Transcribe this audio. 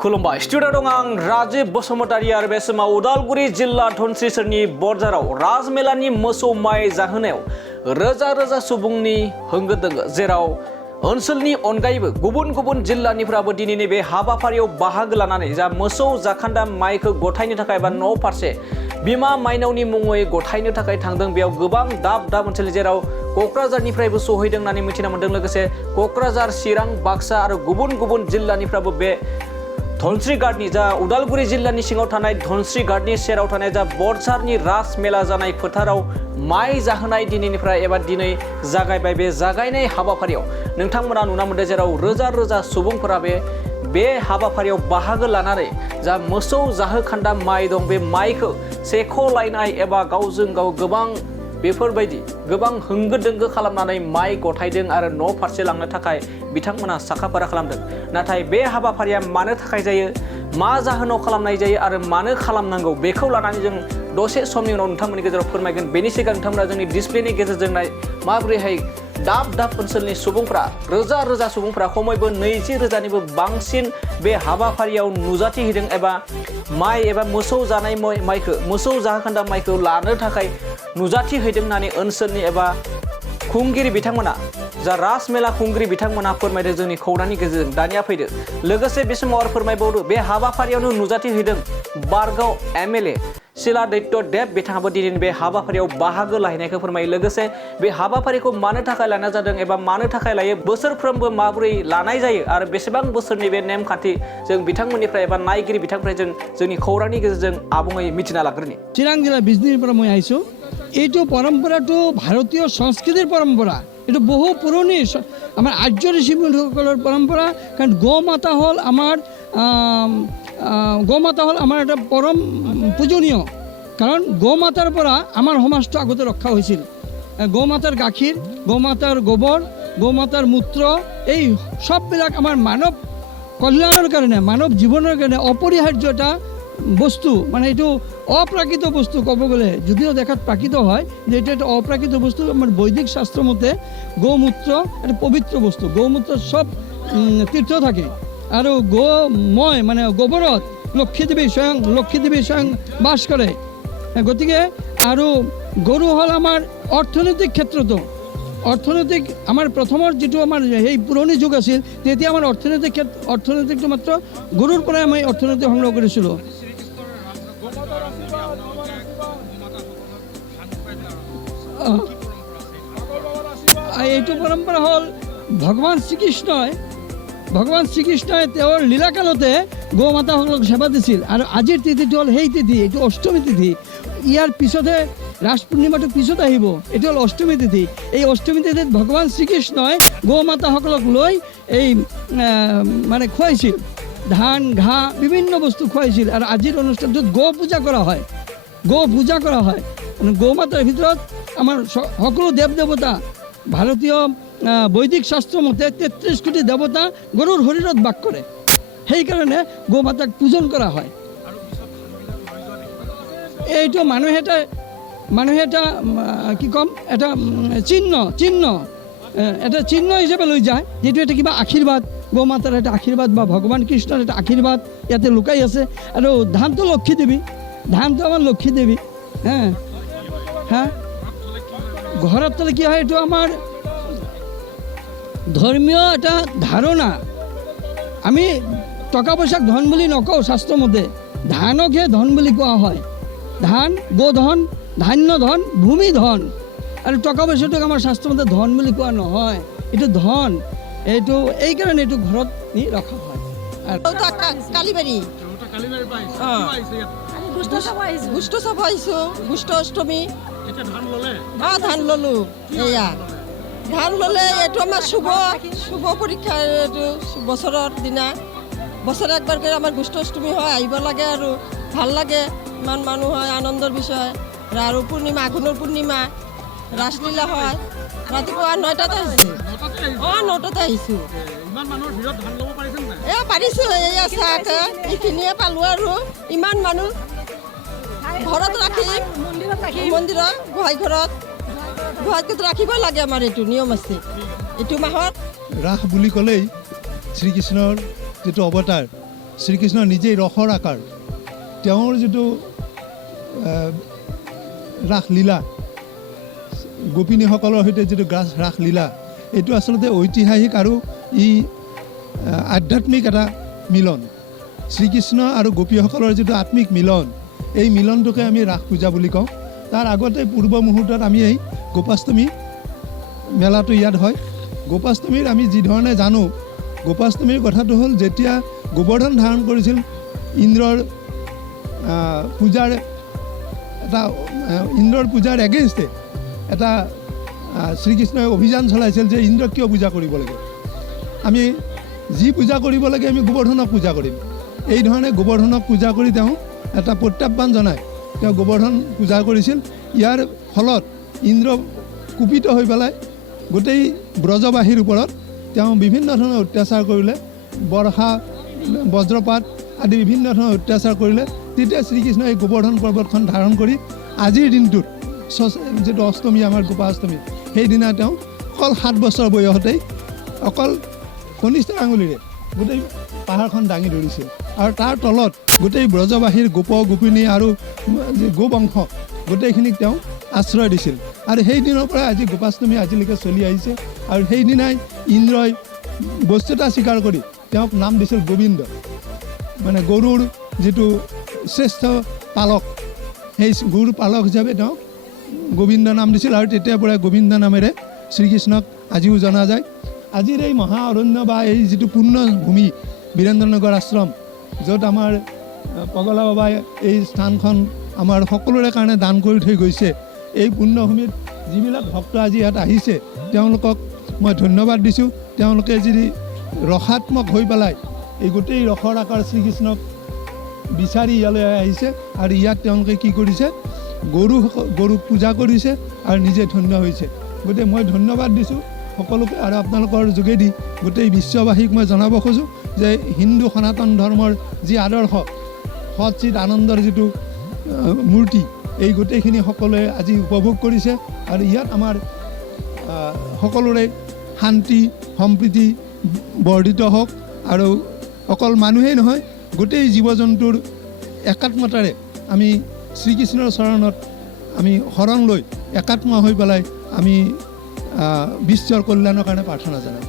खुलुमबाय स्टुडिअ दं आं राजिब बसुमतारी आरो बे समाव उदालगुरि जिल्ला धनस्रिसरनि बरजाराव राजमेलानि मोसौ माइ जाहोनायाव रोजा रोजा सुबुंनि होंगो दोंगो जेराव ओनसोलनि अनगायैबो गुबुन गुबुन जिल्लानिफ्राबो दिनैनि बे हाबाफारियाव बाहागो लानानै जा मोसौ जाखान्दा माइखौ गथायनो थाखाय बा न' फारसे बिमा माइनावनि मुङै गथायनो थाखाय थांदों। बेयाव गोबां दाब दाब ओनसोल जेराव क'क्राझारनिफ्रायबो सहैदों होननानै मिथिना मोन्दों। लोगोसे क'क्राझार चिरां बाक्सा आरो गुबुन गुबुन जिल्लानिफ्राबो बे धनस्रि घाटनि जा उदालगुरि जिल्लानि सिङाव थानाय धनस्रि घाटनि सेराव थानाय जा बरसारनि राज मेला जानाय फोथाराव माइ जाहोनाय दिनैनिफ्राय एबा दिनै जागायबाय। बे जागायनाय हाबाफारियाव नोंथांमोना नुना मोन्दों जेराव रोजा रोजा सुबुंफोरा बे हाबाफारियाव बाहागो लानानै जा मोसौ जाहोखान्दा माइ दं बे माइखौ सेख'लायनाय एबा गावजों गाव गोबां बेफोरबायदि गोबां होंगो दोंगो खालामनानै माइ गथायदों आरो न' फारसे लांनो थाखाय बिथांमोना साखाफारा खालामदों। नाथाय बे हाबाफारिया मानो थाखाय जायो, मा जाहोनाव खालामनाय जायो आरो मानो खालामनांगौ बेखौ लानानै जों दसे समनि उनाव नोंथांमोननि गेजेराव फोरमायगोन। बेनि सिगां नोंथांमोना जोंनि डिसप्लेनि गेजेरजों माबोरैहाय दाब दाब ओनसोलनि सुबुंफ्रा रोजा रोजा सुबुंफ्रा खमैबो 20 रोजानिबो बांसिन बे हाबाफारियाव नुजाथि हैदों एबा माइ एबा मोसौ जानाय माइखौ मोसौ जाहोखान्दा माइखौ लानो थाखाय नुजाथि हैदों होननानै ओनसोलनि एबा खुंगिरि बिथांमोना जा राजमेला खुंगिरि बिथांमोना फोरमायदों जोंनि खौरांनि गेजेरजों। दानिया फैदो लोगोसे बे समाव आरो फोरमायबावदो बे हाबाफारियावनो नुजाथि हैदों बारगाव एमएलए शिला दैत्य देब बिथाङाबो दिनैनि बे हाबाफारियाव बाहागो लाहैनायखौ फोरमायो। लोगोसे बे हाबाफारिखौ मानो थाखाय लानाय जादों एबा मानो थाखाय लायो, बोसोरफ्रोमबो माबोरै लानाय जायो आरो बेसेबां बोसोरनि बे नेमखान्थि जों बिथांमोननिफ्राय एबा नायगिरि बिथांनिफ्राय जों जोंनि खौरांनि गेजेरजों आबुङै मिथिना लाग्रोनि। চিৰাং জিলা বিজনীৰ পৰা মই আহিছোঁ। এইটো পৰম্পৰাটো ভাৰতীয় সংস্কৃতিৰ পৰম্পৰা, এইটো বহু পুৰণি আমাৰ আৰ্য ঋষিমুনিসকলৰ পৰম্পৰা। কাৰণ গৌ মাতা হ'ল আমাৰ এটা পৰম পূজনীয়। কাৰণ গৌ মাতাৰ পৰা আমাৰ সমাজটো আগতে ৰক্ষা হৈছিল। গৌ মাতাৰ গাখীৰ, গৌ মাতাৰ গোবৰ, গৌ মাতাৰ মূত্ৰ, এই সববিলাক আমাৰ মানৱ কল্যাণৰ কাৰণে, মানৱ জীৱনৰ কাৰণে অপৰিহাৰ্য এটা বস্তু। মানে এইটো অপ্ৰাকৃত বস্তু ক'ব গ'লে, যদিও দেখাত প্ৰাকৃত হয়, যে এইটো এটা অপ্ৰাকৃত বস্তু। আমাৰ বৈদিক শাস্ত্ৰ মতে গৌমূত্ৰ এটা পবিত্ৰ বস্তু। গৌমূত্ৰত চব তীৰ্থ থাকে আৰু মই মানে গোবৰত লক্ষীদেৱী স্বয়ং বাস কৰে। গতিকে আৰু গৰু হ'ল আমাৰ অৰ্থনৈতিক ক্ষেত্ৰতো আমাৰ প্ৰথমৰ যিটো আমাৰ সেই পুৰণি যুগ আছিল, তেতিয়া আমাৰ অৰ্থনৈতিকটো মাত্ৰ গৰুৰ পৰাই আমি অৰ্থনীতি সংগ্ৰহ কৰিছিলোঁ। এইটো পৰম্পৰা হ'ল ভগৱান শ্ৰীকৃষ্ণই তেওঁৰ লীলাকালতে গৌ মাতাসকলক সেৱা দিছিল। আৰু আজিৰ তিথিটো হ'ল সেই তিথি, এইটো অষ্টমী তিথি। ইয়াৰ পিছতহে ৰাস পূৰ্ণিমাটো পিছত আহিব, এইটো হ'ল অষ্টমী তিথি। এই অষ্টমী তিথিত ভগৱান শ্ৰীকৃষ্ণই গৌ মাতাসকলক লৈ এই মানে খুৱাইছিল, ধান ঘাঁহ বিভিন্ন বস্তু খুৱাইছিল। আৰু আজিৰ অনুষ্ঠানটোত গৌ পূজা কৰা হয়। গৌ মাতাৰ ভিতৰত আমাৰ সকলো দেৱ দেৱতা, ভাৰতীয় বৈদিক শাস্ত্ৰ মতে 33 কোটি দেৱতা গৰুৰ শৰীৰত বাস কৰে। সেইকাৰণে গৌ মাতাক পূজন কৰা হয়। এইটো মানুহে এটা কি ক'ম, এটা চিহ্ন এটা চিহ্ন হিচাপে লৈ যায়, যিটো এটা কিবা আশীৰ্বাদ, গৌ মাতাৰ এটা আশীৰ্বাদ বা ভগৱান কৃষ্ণৰ এটা আশীৰ্বাদ ইয়াতে লুকাই আছে। আৰু ধানটো আমাৰ লক্ষী দেৱী। ঘৰত থ'লে কি হয়, এইটো আমাৰ ধৰ্মীয় এটা ধাৰণা। আমি টকা পইচাক ধন বুলি নকওঁ, শাস্ত্ৰমতে ধানকহে ধন বুলি কোৱা হয়। ধান, গোধন, ধান্য ধন, ভূমি ধন। আৰু টকা পইচাটোক আমাৰ শাস্ত্ৰমতে ধন বুলি কোৱা নহয়, এইটো ধন। এইকাৰণে এইটো ঘৰত নি ৰখা হয়। কালিবাৰী গুষ্ট চাব আহিছোঁ, গুষ্ট অষ্টমী। ধান ললোঁ। ধান ল'লে এইটো আমাৰ শুভ পৰীক্ষা। এইটো বছৰৰ দিনা বছৰত একবাৰ কৰি আমাৰ গুষ্ট অষ্টমী হয়, আহিব লাগে আৰু ভাল লাগে। ইমান মানুহ হয়, আনন্দৰ বিষয়। আৰু পূৰ্ণিমা, আঘোণৰ পূৰ্ণিমা ৰাসলীলা হয়। ৰাতিপুৱা 9টাতে আহিছোঁ। 9টাতে আহিছোঁ। পাৰিছোঁ। এয়া চাহকে এইখিনিয়ে পালোঁ। আৰু ইমান মানুহ ঘৰত ৰাখিম, মন্দিৰত গোহাঁইঘৰত ৰাখিব লাগে। আমাৰ এইটো নিয়ম আছে। এইটো মাহত ৰাস বুলি ক'লেই শ্ৰীকৃষ্ণৰ যিটো অৱতাৰ শ্ৰীকৃষ্ণ নিজেই ৰসৰ আকাৰ তেওঁৰ যিটো ৰাসলীলা গোপিনীসকলৰ সৈতে যিটো ৰাসলীলা এইটো আচলতে ঐতিহাসিক আৰু ই আধ্যাত্মিক এটা মিলন শ্ৰীকৃষ্ণ আৰু গোপীসকলৰ যিটো আত্মিক মিলন এই মিলনটোকে আমি ৰাস পূজা বুলি কওঁ তাৰ আগতে পূৰ্ব মুহূৰ্তত আমি এই গোপাষ্টমী মেলাটো ইয়াত হয় গোপাষ্টমীৰ আমি যি ধৰণে জানো গোপাষ্টমীৰ কথাটো হ'ল যেতিয়া গোবৰ্ধন ধাৰণ কৰিছিল ইন্দ্ৰৰ পূজাৰ এগেইনষ্টে এটা শ্ৰীকৃষ্ণই অভিযান চলাইছিল যে ইন্দ্ৰক কিয় পূজা কৰিব লাগে আমি যি পূজা কৰিব লাগে আমি গোবৰ্ধনক পূজা কৰিম এই ধৰণে গোবৰ্ধনক পূজা কৰি তেওঁ এটা প্ৰত্যাহ্বান জনাই তেওঁ গোবৰ্ধন পূজা কৰিছিল ইয়াৰ ফলত ইন্দ্ৰ কুপিত হৈ পেলাই গোটেই ব্ৰজবাসীৰ ওপৰত তেওঁ বিভিন্ন ধৰণৰ অত্যাচাৰ কৰিলে বৰ্ষা বজ্ৰপাত আদি বিভিন্ন ধৰণৰ অত্যাচাৰ কৰিলে তেতিয়া শ্ৰীকৃষ্ণই এই গোবৰ্ধন পৰ্বতখন ধাৰণ কৰি আজিৰ দিনটোত যিটো অষ্টমী আমাৰ গোপাষ্টমী সেইদিনা তেওঁ অকল 7 বছৰ বয়সতেই অকল কনিষ্ঠ আঙুলিৰে গোটেই পাহাৰখন দাঙি ধৰিছিল আৰু তাৰ তলত গোটেই ব্ৰজবাসীৰ গোপ গোপিনী আৰু গোবংশ গোটেইখিনিক তেওঁ আশ্ৰয় দিছিল আৰু সেই দিনৰ পৰা আজি গোপাষ্টমী আজিলৈকে চলি আহিছে আৰু সেইদিনাই ইন্দ্ৰই বস্তুতা স্বীকাৰ কৰি তেওঁক নাম দিছিল গোবিন্দ মানে গৰুৰ যিটো শ্ৰেষ্ঠ পালক সেই গৰুৰ পালক হিচাপে তেওঁক গোবিন্দ নাম দিছিল আৰু তেতিয়াৰ পৰা গোবিন্দ নামেৰে শ্ৰীকৃষ্ণক আজিও জনা যায় আজিৰ এই মহা অৰণ্য বা এই যিটো পুণ্যভূমি বীৰেন্দ্ৰনগৰ আশ্ৰম য'ত আমাৰ পগলা বাবাই এই স্থানখন আমাৰ সকলোৰে কাৰণে দান কৰি থৈ গৈছে এই পুণ্যভূমিত যিবিলাক ভক্ত আজি ইয়াত আহিছে তেওঁলোকক মই ধন্যবাদ দিছোঁ তেওঁলোকে যদি ৰসাত্মক হৈ পেলাই এই গোটেই ৰসৰ আকাৰ শ্ৰীকৃষ্ণক বিচাৰি ইয়ালৈ আহিছে আৰু ইয়াত তেওঁলোকে কি কৰিছে গৰুক পূজা কৰিছে আৰু নিজে ধন্য হৈছে গতিকে মই ধন্যবাদ দিছোঁ সকলোকে আৰু আপোনালোকৰ যোগেদি গোটেই বিশ্ববাসীক মই জনাব খোজোঁ যে হিন্দু সনাতন ধৰ্মৰ যি আদৰ্শ সৎ চিত আনন্দৰ যিটো মূৰ্তি এই গোটেইখিনি সকলোৱে আজি উপভোগ কৰিছে আৰু ইয়াত আমাৰ সকলোৰে শান্তি সম্প্ৰীতি বৰ্ধিত হওক আৰু অকল মানুহেই নহয় গোটেই জীৱ জন্তুৰ একাত্মতাৰে আমি শ্ৰীকৃষ্ণৰ চৰণত আমি শৰণ লৈ একাত্ম হৈ পেলাই আমি বিশ্বৰ কল্যাণৰ কাৰণে প্ৰাৰ্থনা জনাওঁ